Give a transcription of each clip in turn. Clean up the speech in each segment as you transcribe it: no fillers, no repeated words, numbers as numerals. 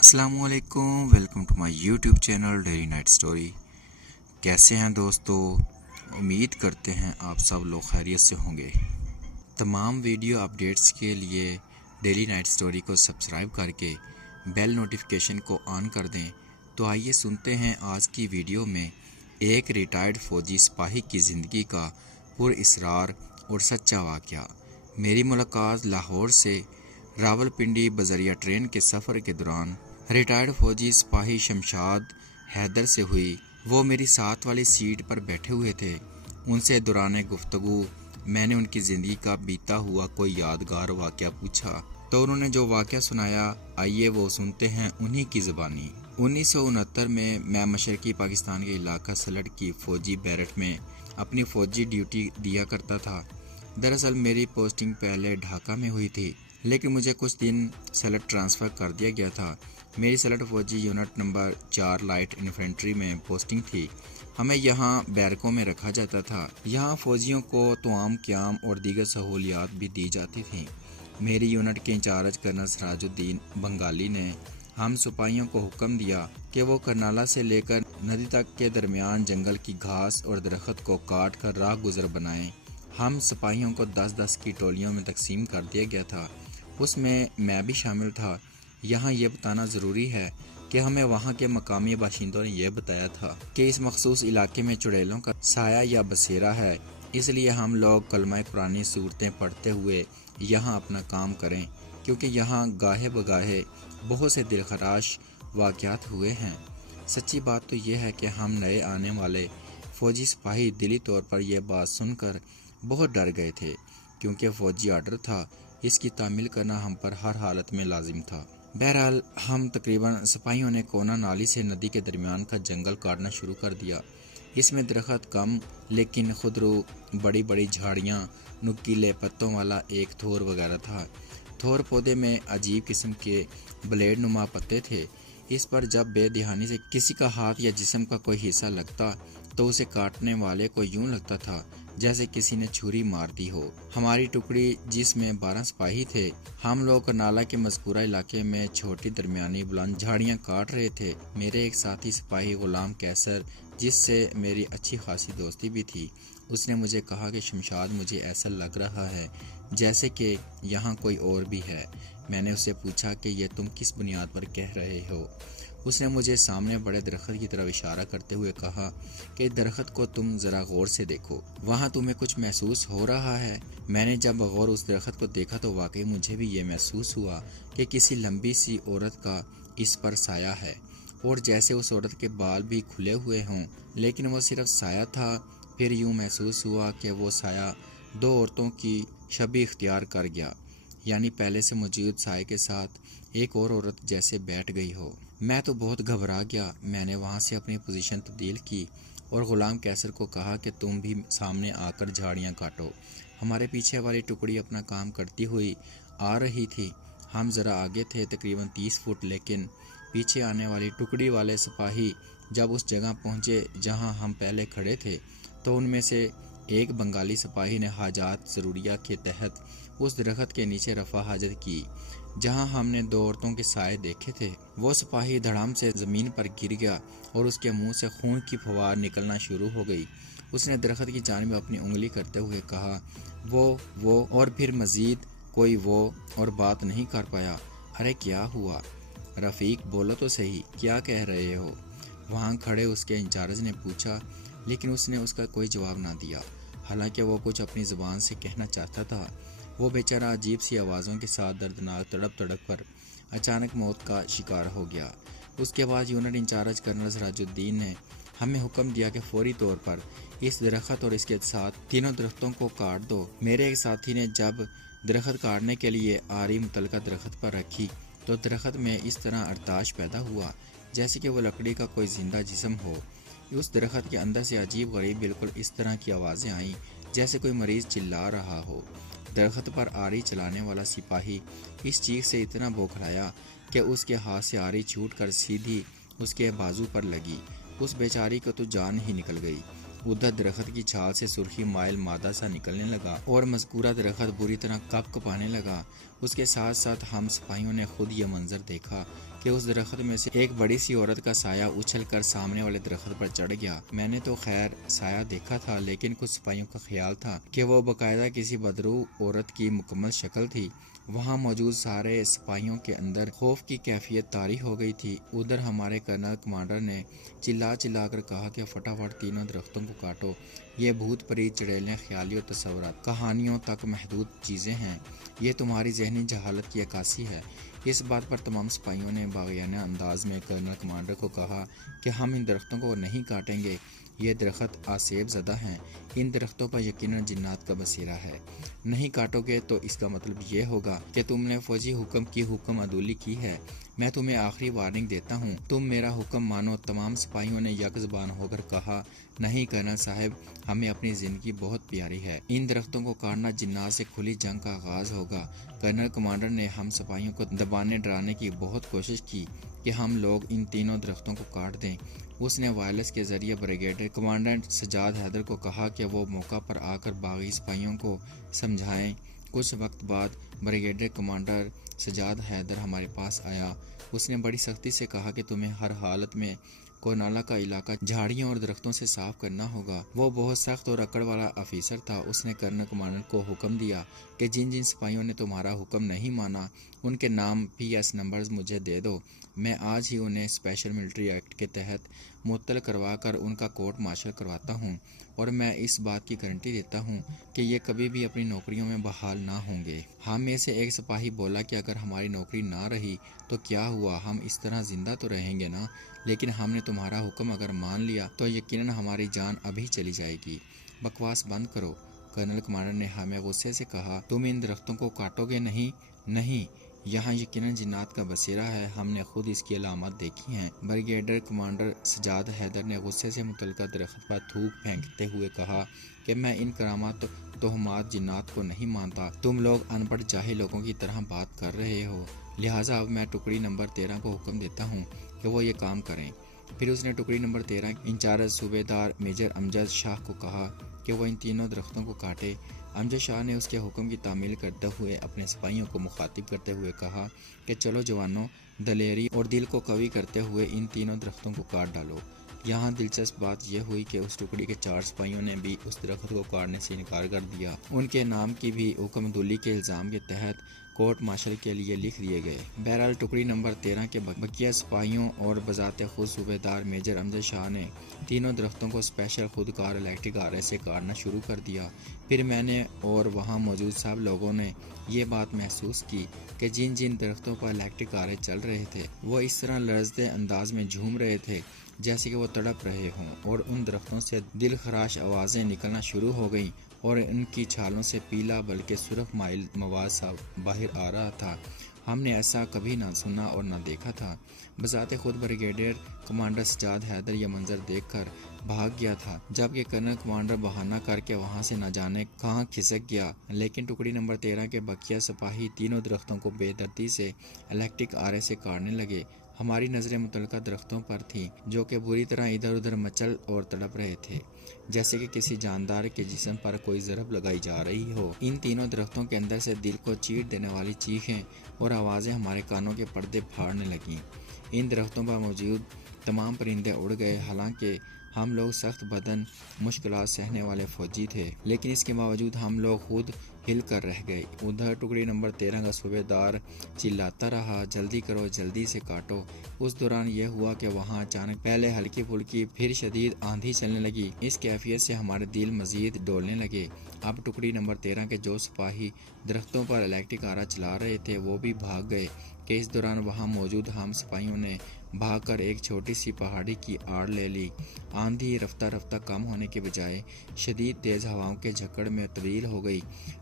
السلام علیکم، welcome to my YouTube channel daily night story. کیسے ہیں دوستو؟ امید کرتے ہیں آپ سب لوگ خیریت سے ہوں گے۔ تمام ویڈیو اپڈیٹس کے لیے ڈیلی نائٹ سٹوری کو سبسکرائب کر کے بیل نوٹیفیکیشن کو آن کر دیں۔ تو آئیے سنتے ہیں آج کی ویڈیو میں ایک ریٹائرڈ فوجی سپاہی کی زندگی کا پر اسرار اور سچا واقعہ۔ میری ملاقات لاہور سے راولپنڈی بذریعہ ٹرین کے سفر کے دوران ریٹائرڈ فوجی سپاہی شمشاد حیدر سے ہوئی۔ وہ میری ساتھ والی سیٹ پر بیٹھے ہوئے تھے۔ ان سے دوران گفتگو میں نے ان کی زندگی کا بیتا ہوا کوئی یادگار واقعہ پوچھا تو انہوں نے جو واقعہ سنایا، آئیے وہ سنتے ہیں انہی کی زبانی۔ 1969 میں مشرقی پاکستان کے علاقہ سلٹ کی فوجی بیرٹ میں اپنی فوجی ڈیوٹی دیا کرتا تھا۔ دراصل میری پوسٹنگ پہلے ڈھاکہ میں ہوئی تھی، لیکن مجھے کچھ دن سلٹ ٹرانسفر کر دیا گیا تھا۔ میری سلٹ فوجی یونٹ نمبر 4 لائٹ انفینٹری میں پوسٹنگ تھی۔ ہمیں یہاں بیرکوں میں رکھا جاتا تھا۔ یہاں فوجیوں کو طعام قیام اور دیگر سہولیات بھی دی جاتی تھیں۔ میری یونٹ کے انچارج کرنل سراج الدین بنگالی نے ہم سپاہیوں کو حکم دیا کہ وہ کرنالا سے لے کر ندی تک کے درمیان جنگل کی گھاس اور درخت کو کاٹ کر راہ گزر بنائیں۔ ہم سپاہیوں کو 10-10 کی ٹولیوں میں تقسیم کر دیا گیا تھا۔ اس میں بھی شامل تھا۔ یہاں یہ بتانا ضروری ہے کہ ہمیں وہاں کے مقامی باشندوں نے یہ بتایا تھا کہ اس مخصوص علاقے میں چڑیلوں کا سایہ یا بسیرا ہے، اس لیے ہم لوگ کلمہ قرآنی صورتیں پڑھتے ہوئے یہاں اپنا کام کریں، کیونکہ یہاں گاہے بگاہے بہت سے دلخراش واقعات ہوئے ہیں۔ سچی بات تو یہ ہے کہ ہم نئے آنے والے فوجی سپاہی دلی طور پر یہ بات سن کر بہت ڈر گئے تھے، کیونکہ فوجی آرڈر تھا، اس کی تعمیل کرنا ہم پر ہر حالت میں لازم تھا۔ بہرحال ہم تقریباً سپاہیوں نے کونا نالی سے ندی کے درمیان کا جنگل کاٹنا شروع کر دیا۔ اس میں درخت کم لیکن خودرو بڑی بڑی جھاڑیاں، نکیلے پتوں والا ایک تھور وغیرہ تھا۔ تھور پودے میں عجیب قسم کے بلیڈ نما پتے تھے۔ اس پر جب بے دہانی سے کسی کا ہاتھ یا جسم کا کوئی حصہ لگتا تو اسے کاٹنے والے کو یوں لگتا تھا جیسے کسی نے چھری مار دی ہو۔ ہماری ٹکڑی جس میں 12 سپاہی تھے، ہم لوگ کرنالا کے مذکورہ علاقے میں چھوٹی درمیانی بلند جھاڑیاں کاٹ رہے تھے۔ میرے ایک ساتھی سپاہی غلام کیسر، جس سے میری اچھی خاصی دوستی بھی تھی، اس نے مجھے کہا کہ شمشاد مجھے ایسا لگ رہا ہے جیسے کہ یہاں کوئی اور بھی ہے۔ میں نے اس سے پوچھا کہ یہ تم کس بنیاد پر کہہ رہے ہو؟ اس نے مجھے سامنے بڑے درخت کی طرف اشارہ کرتے ہوئے کہا کہ درخت کو تم ذرا غور سے دیکھو، وہاں تمہیں کچھ محسوس ہو رہا ہے؟ میں نے جب بغور اس درخت کو دیکھا تو واقعی مجھے بھی یہ محسوس ہوا کہ کسی لمبی سی عورت کا اس پر سایہ ہے، اور جیسے اس عورت کے بال بھی کھلے ہوئے ہوں، لیکن وہ صرف سایہ تھا۔ پھر یوں محسوس ہوا کہ وہ سایہ 2 عورتوں کی شبیہ اختیار کر گیا، یعنی پہلے سے موجود سائے کے ساتھ ایک اور عورت جیسے بیٹھ گئی ہو۔ میں تو بہت گھبرا گیا۔ میں نے وہاں سے اپنی پوزیشن تبدیل کی اور غلام کیسر کو کہا کہ تم بھی سامنے آ کر جھاڑیاں کاٹو۔ ہمارے پیچھے والی ٹکڑی اپنا کام کرتی ہوئی آ رہی تھی۔ ہم ذرا آگے تھے، تقریباً 30 فٹ، لیکن پیچھے آنے والی ٹکڑی والے سپاہی جب اس جگہ پہنچے جہاں ہم پہلے کھڑے تھے تو ان میں سے ایک بنگالی سپاہی نے حاجات ضروریہ کے تحت اس درخت کے نیچے رفع حاجت کی جہاں ہم نے 2 عورتوں کے سائے دیکھے تھے۔ وہ سپاہی دھڑام سے زمین پر گر گیا اور اس کے منہ سے خون کی فوار نکلنا شروع ہو گئی۔ اس نے درخت کی جانب اپنی انگلی کرتے ہوئے کہا، وہ اور پھر مزید کوئی وہ، اور بات نہیں کر پایا۔ ارے کیا ہوا رفیق، بولو تو صحیح، کیا کہہ رہے ہو؟ وہاں کھڑے اس کے انچارج نے پوچھا، لیکن اس نے اس کا کوئی جواب نہ دیا، حالانکہ وہ کچھ اپنی زبان سے کہنا چاہتا تھا۔ وہ بیچارہ عجیب سی آوازوں کے ساتھ دردناک تڑپ تڑپ کر اچانک موت کا شکار ہو گیا۔ اس کے بعد unit incharge colonel Siraj uddin نے ہمیں حکم دیا کہ فوری طور پر اس درخت اور اس کے ساتھ تینوں درختوں کو کاٹ دو۔ میرے ایک ساتھی نے جب درخت کاٹنے کے لیے آری متعلقہ درخت پر رکھی تو درخت میں اس طرح ارتعاش پیدا ہوا جیسے کہ وہ لکڑی کا کوئی زندہ جسم ہو۔ اس درخت کے اندر سے عجیب غریب بالکل اس طرح کی آوازیں آئیں جیسے کوئی مریض چلا رہا ہو۔ درخت پر آری چلانے والا سپاہی اس چیخ سے اتنا بوکھلایا کہ اس کے ہاتھ سے آری چھوٹ کر سیدھی اس کے بازو پر لگی۔ اس بیچاری کو تو جان ہی نکل گئی۔ ادھر درخت کی چھال سے سرخی مائل مادہ سا نکلنے لگا اور مذکورہ درخت بری طرح کپ کپانے لگا۔ اس کے ساتھ ساتھ ہم سپاہیوں نے خود یہ منظر دیکھا کہ اس درخت میں سے ایک بڑی سی عورت کا سایہ اچھل کر سامنے والے درخت پر چڑھ گیا۔ میں نے تو خیر سایہ دیکھا تھا، لیکن کچھ سپاہیوں کا خیال تھا کہ وہ باقاعدہ کسی بدرو عورت کی مکمل شکل تھی۔ وہاں موجود سارے سپاہیوں کے اندر خوف کی کیفیت طاری ہو گئی تھی۔ ادھر ہمارے کرنل کمانڈر نے چلا کر کہا کہ فٹافٹ تینوں درختوں کو کاٹو، یہ بھوت پریت چڑیلیں خیالی و تصورات کہانیوں تک محدود چیزیں ہیں، یہ تمہاری ذہنی جہالت کی عکاسی ہے۔ اس بات پر تمام سپاہیوں نے باغیانہ انداز میں کرنل کمانڈر کو کہا کہ ہم ان درختوں کو نہیں کاٹیں گے، یہ درخت آسیب زدہ ہیں، ان درختوں پر یقیناً جنات کا بسیرا ہے۔ نہیں کاٹو گے تو اس کا مطلب یہ ہوگا کہ تم نے فوجی حکم کی حکم عدولی کی ہے۔ میں تمہیں آخری وارننگ دیتا ہوں، تم میرا حکم مانو۔ تمام سپاہیوں نے یک زبان ہو کر کہا، نہیں کرنل صاحب، ہمیں اپنی زندگی بہت پیاری ہے، ان درختوں کو کاٹنا جنات سے کھلی جنگ کا آغاز ہوگا۔ کرنل کمانڈر نے ہم سپاہیوں کو دبانے ڈرانے کی بہت کوشش کی کہ ہم لوگ ان تینوں درختوں کو کاٹ دیں۔ اس نے وائرلیس کے ذریعے بریگیڈیئر کمانڈنٹ سجاد حیدر کو کہا کہ وہ موقع پر آ کر باغی سپاہیوں کو سمجھائیں۔ کچھ وقت بعد بریگیڈیئر کمانڈر سجاد حیدر ہمارے پاس آیا۔ اس نے بڑی سختی سے کہا کہ تمہیں ہر حالت میں کونالا کا علاقہ جھاڑیوں اور درختوں سے صاف کرنا ہوگا۔ وہ بہت سخت اور اکڑ والا آفیسر تھا۔ اس نے کرنل کمانڈر کو حکم دیا کہ جن جن سپاہیوں نے تمہارا حکم نہیں مانا ان کے نام PS نمبرز مجھے دے دو، میں آج ہی انہیں اسپیشل ملٹری ایکٹ کے تحت معطل کروا کر ان کا کورٹ مارشل کرواتا ہوں، اور میں اس بات کی گارنٹی دیتا ہوں کہ یہ کبھی بھی اپنی نوکریوں میں بحال نہ ہوں گے۔ ہم میں سے ایک سپاہی بولا کہ اگر ہماری نوکری نہ رہی تو کیا ہوا، ہم اس طرح زندہ تو رہیں گے نا، لیکن ہم نے تمہارا حکم اگر مان لیا تو یقیناً ہماری جان ابھی چلی جائے گی۔ بکواس بند کرو۔ کرنل کمانڈر نے ہمیں غصے سے کہا، تم ان درختوں کو کاٹو گے نہیں؟ نہیں، یہاں یقیناً جنات کا بسیرا ہے، ہم نے خود اس کی علامات دیکھی ہیں۔ بریگیڈیئر کمانڈر سجاد حیدر نے غصے سے متعلقہ درخت پر تھوک پھینکتے ہوئے کہا کہ میں ان کرامات توہمات جنات کو نہیں مانتا، تم لوگ ان پڑھ جاہل لوگوں کی طرح بات کر رہے ہو، لہٰذا اب میں ٹکڑی نمبر 13 کو حکم دیتا ہوں کہ وہ یہ کام کریں۔ پھر اس نے ٹکڑی نمبر 13 انچارج صوبیدار میجر امجد شاہ کو کہا کہ وہ ان تینوں درختوں کو کاٹے۔ امجد شاہ نے اس کے حکم کی تعمیل کرتے ہوئے اپنے سپاہیوں کو مخاطب کرتے ہوئے کہا کہ چلو جوانوں، دلیری اور دل کو قوی کرتے ہوئے ان تینوں درختوں کو کاٹ ڈالو۔ یہاں دلچسپ بات یہ ہوئی کہ اس ٹکڑی کے 4 سپاہیوں نے بھی اس درخت کو کاٹنے سے انکار کر دیا۔ ان کے نام کی بھی حکم عدولی کے الزام کے تحت کورٹ مارشل کے لیے لکھ دیے گئے۔ بہرحال ٹکڑی نمبر 13 کے بقیہ سپاہیوں اور بذات خود صوبیدار میجر امجد شاہ نے تینوں درختوں کو اسپیشل خودکار الیکٹرک آرے سے کاٹنا شروع کر دیا۔ پھر میں نے اور وہاں موجود سب لوگوں نے یہ بات محسوس کی کہ جن جن درختوں پر الیکٹرک آرے چل رہے تھے وہ اس طرح لرزدہ انداز میں جھوم رہے تھے جیسے کہ وہ تڑپ رہے ہوں، اور ان درختوں سے دل خراش آوازیں نکلنا شروع ہو گئیں اور ان کی چھالوں سے پیلا بلکہ سرخ مائل مواد سا باہر آ رہا تھا۔ ہم نے ایسا کبھی نہ سنا اور نہ دیکھا تھا۔ بذات خود بریگیڈیئر کمانڈر سجاد حیدر یہ منظر دیکھ کر بھاگ گیا تھا، جبکہ کرنل کمانڈر بہانہ کر کے وہاں سے نہ جانے کہاں کھسک گیا، لیکن ٹکڑی نمبر 13 کے بقیہ سپاہی تینوں درختوں کو بے دردی سے الیکٹرک آرے سے کاٹنے لگے۔ ہماری نظریں متعلقہ درختوں پر تھیں جو کہ بری طرح ادھر ادھر مچل اور تڑپ رہے تھے جیسے کہ کسی جاندار کے جسم پر کوئی ضرب لگائی جا رہی ہو۔ ان تینوں درختوں کے اندر سے دل کو چیٹ دینے والی چیخیں اور آوازیں ہمارے کانوں کے پردے پھاڑنے لگیں۔ ان درختوں پر موجود تمام پرندے اڑ گئے۔ حالانکہ ہم لوگ سخت بدن مشکلات سہنے والے فوجی تھے، لیکن اس کے باوجود ہم لوگ خود ہل کر رہ گئے۔ ادھر ٹکڑی نمبر 13 کا صوبیدار چلاتا رہا، جلدی کرو، جلدی سے کاٹو۔ اس دوران یہ ہوا کہ وہاں اچانک پہلے ہلکی پھلکی پھر شدید آندھی چلنے لگی۔ اس کیفیت سے ہمارے دل مزید ڈولنے لگے۔ اب ٹکڑی نمبر 13 کے جو سپاہی درختوں پر الیکٹرک آرا چلا رہے تھے وہ بھی بھاگ گئے کہ اس دوران وہاں موجود ہم سپاہیوں نے بھاگ کر ایک چھوٹی سی پہاڑی کی آڑ لے لی۔ آندھی رفتہ رفتہ کم ہونے کے بجائے شدید تیز ہواؤں کے جھکڑ میں تبدیل ہو گئی۔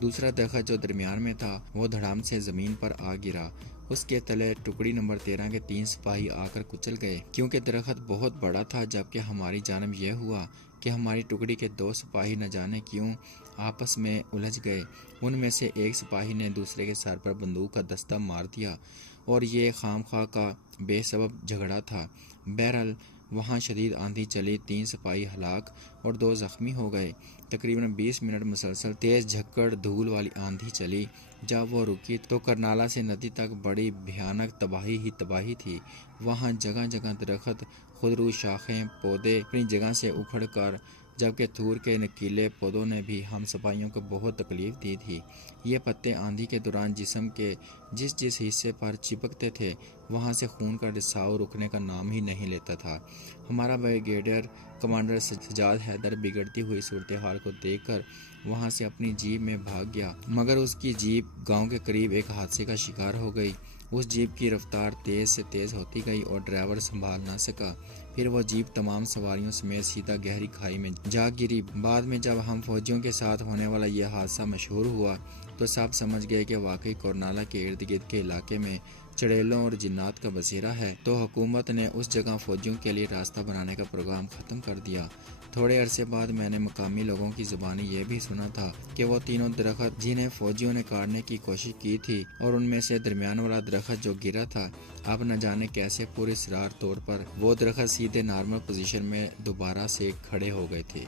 دوسرا درخت جو درمیان میں تھا وہ دھڑام سے زمین پر آ گرا۔ اس کے تلے ٹکڑی نمبر 13 کے 3 سپاہی آ کر کچل گئے کیونکہ درخت بہت بڑا تھا، جبکہ ہماری جانب یہ ہوا کہ ہماری ٹکڑی کے 2 سپاہی نہ جانے کیوں آپس میں الجھ گئے۔ ان میں سے ایک سپاہی نے دوسرے کے سر پر بندوق کا دستہ مار دیا اور یہ خام خواہ کا بے سبب جھگڑا تھا۔ بہرحال وہاں شدید آندھی چلی، 3 سپاہی ہلاک اور 2 زخمی ہو گئے۔ تقریباً 20 منٹ مسلسل تیز جھکڑ دھول والی آندھی چلی۔ جب وہ رکی تو کرنالا سے ندی تک بڑی بھیانک تباہی ہی تباہی تھی۔ وہاں جگہ جگہ درخت، خودرو شاخیں، پودے اپنی جگہ سے اکھڑ کر، جبکہ تھور کے نکیلے پودوں نے بھی ہم سپاہیوں کو بہت تکلیف دی تھی۔ یہ پتے آندھی کے دوران جسم کے جس حصے پر چپکتے تھے، وہاں سے خون کا رساؤ رکنے کا نام ہی نہیں لیتا تھا۔ ہمارا بریگیڈیئر کمانڈر سجاد حیدر بگڑتی ہوئی صورتحال کو دیکھ کر وہاں سے اپنی جیپ میں بھاگ گیا، مگر اس کی جیپ گاؤں کے قریب ایک حادثے کا شکار ہو گئی۔ اس جیپ کی رفتار تیز سے تیز ہوتی گئی اور ڈرائیور سنبھال نہ سکا۔ پھر وہ جیپ تمام سواریوں سمیت سیدھا گہری کھائی میں جا گری۔ بعد میں جب ہم فوجیوں کے ساتھ ہونے والا یہ حادثہ مشہور ہوا تو سب سمجھ گئے کہ واقعی کرنالا کے ارد گرد کے علاقے میں چڑیلوں اور جنات کا بسیرا ہے۔ تو حکومت نے اس جگہ فوجیوں کے لیے راستہ بنانے کا پروگرام ختم کر دیا۔ تھوڑے عرصے بعد میں نے مقامی لوگوں کی زبانی یہ بھی سنا تھا کہ وہ تینوں درخت جنہیں فوجیوں نے کاٹنے کی کوشش کی تھی، اور ان میں سے درمیان والا درخت جو گرا تھا، اب نہ جانے کیسے پراسرار طور پر وہ درخت سیدھے نارمل پوزیشن میں دوبارہ سے کھڑے ہو گئے تھے۔